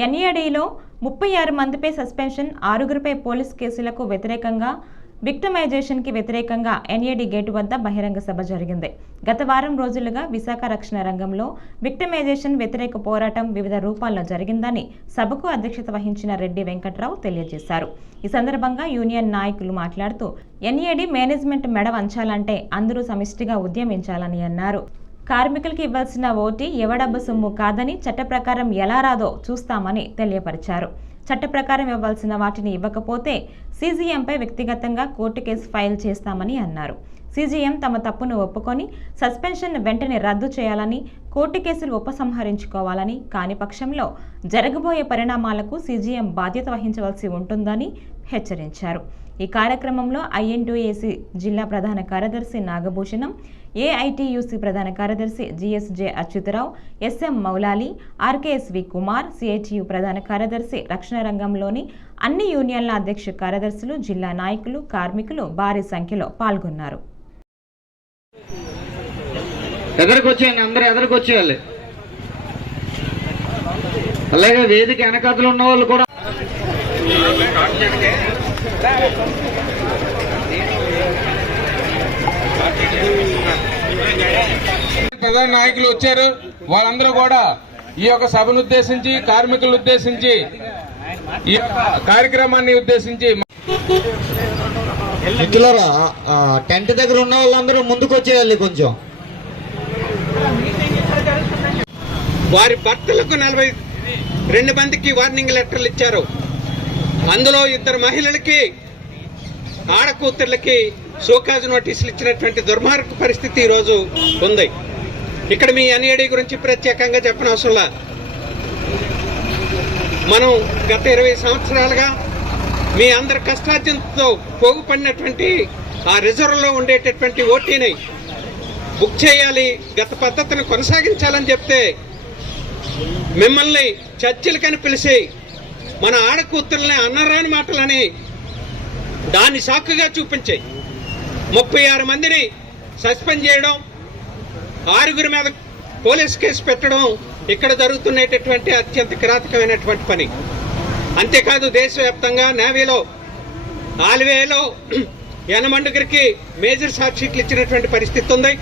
ఎన్ఏడీలో 36 మందిపై suspension, 6గురిపై police కేసులకు వ్యతిరేకంగా విక్టిమైజేషన్కి వ్యతిరేకంగా ఎన్ఏడీ గేటు వద్ద బహిరంగ సభ జరిగింది. గత వారం రోజులుగా విశాఖ రక్షణ రంగంలో విక్టిమైజేషన్ వ్యతిరేక పోరాటం వివిధ రూపాల్లో జరిగిందని సభకు అధ్యక్షత వహించిన రెడ్డి వెంకట్రావు తెలియజేశారు. ఈ సందర్భంగా యూనియన్ నాయకులు మాట్లాడుతూ ఎన్ఏడీ మేనేజ్మెంట్ మెడ వంచాలంటే అందరూ సమిష్టిగా ఉద్యమించాలని అన్నారు. కార్మికులకు ఇవ్వాల్సిన ఓటీ ఎవడబ్బ సొమ్ము కాదని, చట్ట ప్రకారం ఎలా రాదో చూస్తామని తెలియపరిచారు. చట్ట ప్రకారం ఇవ్వాల్సిన వాటిని ఇవ్వకపోతే సీజీఎంపై వ్యక్తిగతంగా కోర్టు కేసు ఫైల్ చేస్తామని అన్నారు. సీజీఎం తమ తప్పును ఒప్పుకొని సస్పెన్షన్ వెంటనే రద్దు చేయాలని, కోర్టు కేసులు ఉపసంహరించుకోవాలని, కాని పక్షంలో జరగబోయే పరిణామాలకు సీజీఎం బాధ్యత వహించవలసి ఉంటుందని హెచ్చరించారు. ఈ కార్యక్రమంలో ఐఎన్టీయూసీ జిల్లా ప్రధాన కార్యదర్శి నాగభూషణం, ఏఐటీయూసీ ప్రధాన కార్యదర్శి GSJ Achyutarao, SM Moulali, RKSV Kumar, CITU ప్రధాన కార్యదర్శి, రక్షణ రంగంలోని అన్ని యూనియన్ల అధ్యక్ష కార్యదర్శులు, జిల్లా నాయకులు, కార్మికులు భారీ సంఖ్యలో పాల్గొన్నారు. అలాగే వేదిక వెనకాతలు ఉన్న వాళ్ళు కూడా ప్రధాన నాయకులు వచ్చారు. వాళ్ళందరూ కూడా ఈ యొక్క సభను ఉద్దేశించి, కార్మికులను ఉద్దేశించి, ఈ యొక్క కార్యక్రమాన్ని ఉద్దేశించి మిత్రులారా, టెంట్ దగ్గర ఉన్న వాళ్ళందరూ ముందుకు వచ్చేయాలి. కొంచెం వారి భర్తలకు 42 మందికి వార్నింగ్ లెటర్లు ఇచ్చారు. అందులో 2 మహిళలకి, ఆడకూతుర్లకి షోకాజ్ నోటీసులు ఇచ్చినటువంటి దుర్మార్గ పరిస్థితి ఈరోజు ఉంది. ఇక్కడ మీ ఎన్ఏడీ గురించి ప్రత్యేకంగా చెప్పనవసరంలా. మనం గత 20 సంవత్సరాలుగా మీ అందరి కష్టార్జనతో పోగుపడినటువంటి ఆ రిజర్వ్లో ఉండేటటువంటి ఓటీని బుక్ చేయాలి, గత పద్ధతిని కొనసాగించాలని చెప్తే మిమ్మల్ని చర్చలకని పిలిచి మన ఆడకూతుర్లని అన్నరాని మాటలని దాన్ని సాకుగా చూపించాయి. 36 మందిని సస్పెండ్ చేయడం, 6గురి మీద పోలీస్ కేసు పెట్టడం ఇక్కడ జరుగుతున్నటువంటి అత్యంత కిరాతకమైనటువంటి పని. అంతేకాదు దేశవ్యాప్తంగా నేవీలో ఆల్వేలో 8 మేజర్ సాక్షిట్లు ఇచ్చినటువంటి పరిస్థితి ఉంది.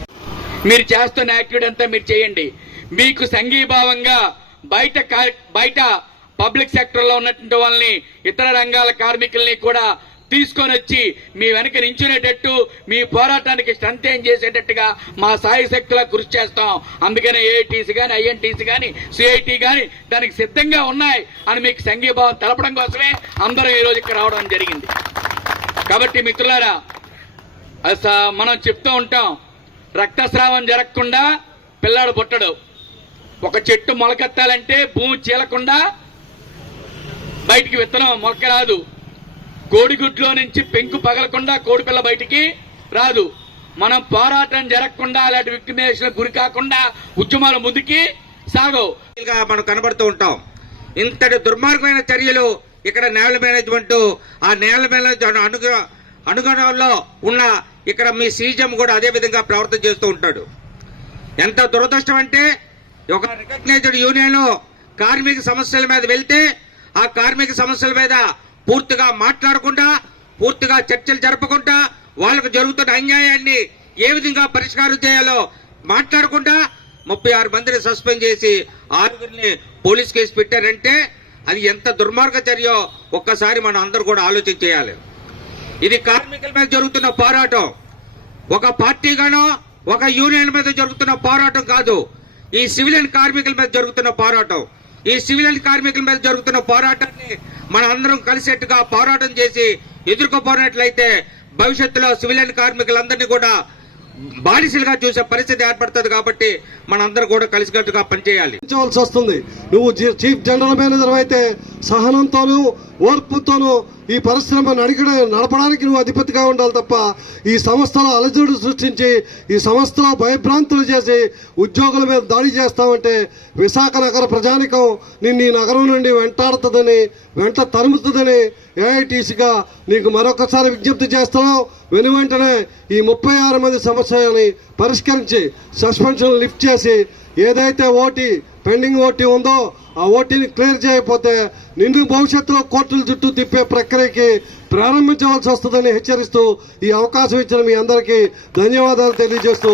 మీరు చేస్తున్న యాక్టివిటీ అంతా మీరు చేయండి. మీకు సంఘీభావంగా బయట పబ్లిక్ సెక్టర్లో ఉన్నటువంటి వాళ్ళని, ఇతర రంగాల కార్మికుల్ని కూడా తీసుకొని వచ్చి మీ వెనక నించునేటట్టు, మీ పోరాటానికి స్ట్రెంథెన్ చేసేటట్టుగా మా సాయి శక్తులా కృషి చేస్తాం. అందుకనే ఏఐటీసీ కానీ, ఐఎన్టీసీ కానీ, సిఐటి కానీ దానికి సిద్ధంగా ఉన్నాయి అని మీకు సంఘీభావం తెలపడం కోసమే అందరం ఈరోజు ఇక్కడ రావడం జరిగింది. కాబట్టి మిత్రులారా, మనం చెప్తూ ఉంటాం, రక్తస్రావం జరగకుండా పిల్లాడు పుట్టడు. ఒక చెట్టు మొలకెత్తాలంటే భూమి చీలకుండా బయటికి విత్తనం మొలక రాదు. కోడిగుడ్లో నుంచి పెంకు పగలకుండా కోడిపిల్ల బయటికి రాదు. మనం పోరాటం జరగకుండా, అలాంటి విక్టిమైజేషన్ గురి కాకుండా ఉద్యమాల ముందుకి సాగవు. మనం కనబడుతూ ఉంటాం. ఇంతటి దుర్మార్గమైన చర్యలు ఇక్కడ నేవల్ మేనేజ్మెంట్, ఆ నేవల్ మేనేజ్మెంట్ అనుగుణంలో ఉన్న ఇక్కడ మీ సీజం కూడా అదే విధంగా ప్రవర్తన చేస్తూ ఉంటాడు. ఎంత దురదృష్టం అంటే, ఒక రికగ్నైజ్డ్ యూనియన్ కార్మిక సమస్యల మీద వెళ్తే ఆ కార్మిక సమస్యల మీద పూర్తిగా మాట్లాడకుండా, పూర్తిగా చర్చలు జరపకుండా, వాళ్ళకు జరుగుతున్న అన్యాయాన్ని ఏ విధంగా పరిష్కారం చేయాలో మాట్లాడకుండా 36 మందిని సస్పెండ్ చేసి 6గురిని పోలీస్ కేసు పెట్టారంటే అది ఎంత దుర్మార్గ చర్యో ఒక్కసారి మనం అందరూ కూడా ఆలోచన చేయాలి. ఇది కార్మికుల మీద జరుగుతున్న పోరాటం, ఒక పార్టీగానో ఒక యూనియన్ మీద జరుగుతున్న పోరాటం కాదు. ఈ సివిలియన్ కార్మికుల మీద జరుగుతున్న పోరాటం. ఈ సివిలియన్ కార్మికుల మీద జరుగుతున్న పోరాటాన్ని మన అందరం కలిసేట్టుగా పోరాటం చేసి ఎదుర్కోపోయినట్లయితే భవిష్యత్తులో సివిలియన్ కార్మికులందరినీ కూడా బానిసలుగా చూసే పరిస్థితి ఏర్పడుతుంది. కాబట్టి మనందరూ కూడా కలిసికట్టుగా పనిచేయాలి. వస్తుంది. నువ్వు చీఫ్ జనరల్ మేనేజర్ అయితే సహనంతోనూ ఓర్పుతోనూ ఈ పరిశ్రమ నడపడానికి నువ్వు అధిపతిగా ఉండాలి తప్ప ఈ సంస్థలో అలజడి సృష్టించి ఈ సంస్థలో భయభ్రాంతులు చేసి ఉద్యోగుల మీద దాడి చేస్తామంటే విశాఖ నగర ప్రజానికం నిన్ను ఈ నగరం నుండి వెంట తరుముతుందని ఏఐటీసీగా నీకు మరొకసారి విజ్ఞప్తి చేస్తున్నాం. వెనువెంటనే ఈ 36 మంది సమస్యలని పరిష్కరించి సస్పెన్షన్ లిఫ్ట్ చేసి ఏదైతే ఓటీ పెండింగ్ ఓటీ ఉందో ఆ ఓటీని క్లియర్ చేయకపోతే నిన్ను భవిష్యత్తులో కోర్టుల చుట్టూ తిప్పే ప్రక్రియకి ప్రారంభించవలసి వస్తుందని హెచ్చరిస్తూ ఈ అవకాశం ఇచ్చిన మీ అందరికీ ధన్యవాదాలు తెలియజేస్తూ